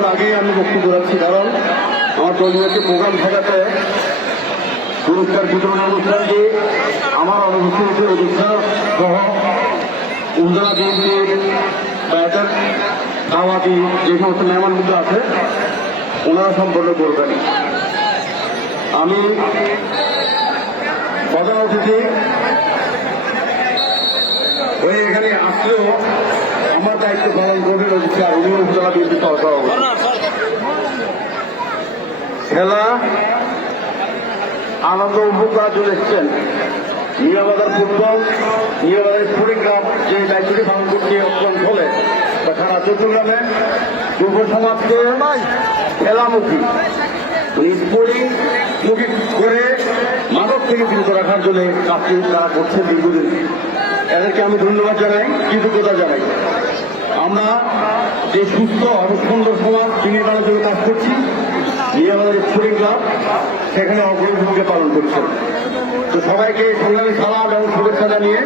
কিছুক্ষণ আগেই আমি বক্তব্য রাখছি, কারণ আমার দলীয় একটি প্রোগ্রাম থাকাতে পুরস্কার বিতরণ অনুষ্ঠানটি আমার অনুপস্থিতিতে অধিকার সহ উপজেলা বিএনপির ব্যাটার দাওয়াতি যে সমস্ত মেহমানবৃন্দ আছে ওনারা সম্পন্ন করবেন। আমি প্রধান অতিথি হয়ে এখানে আসলেও আমার দায়িত্ব পালন করবেন অধিকার আর উনি উপজেলা বিএনপি সহসভাপতি। খেলা আনন্দ উপভোগ করার জন্য এসেছেন। Miabazar football, Miabazar sporting club যে দায়িত্বটি পালন করছে অঞ্চলে বা সারা চট্টগ্রামে যুব সমাজকে খেলামুখী স্পোর্টিং মুখী করে মাদক থেকে বিরত রাখার জন্য কাজটি তারা করছেন দীর্ঘদিন। এদেরকে আমি ধন্যবাদ জানাই, কৃতজ্ঞতা জানাই। আমরা যে সুস্থ এবং সুন্দর সমাজ নির্মাণের জন্য কাজ করছি, মিয়াবাজার স্পোর্টিং ক্লাব সেখানে অগ্রণী ভূমিকা পালন করছেন। তো সবাইকে সংগ্রামী সালাম এবং শুভেচ্ছা জানিয়ে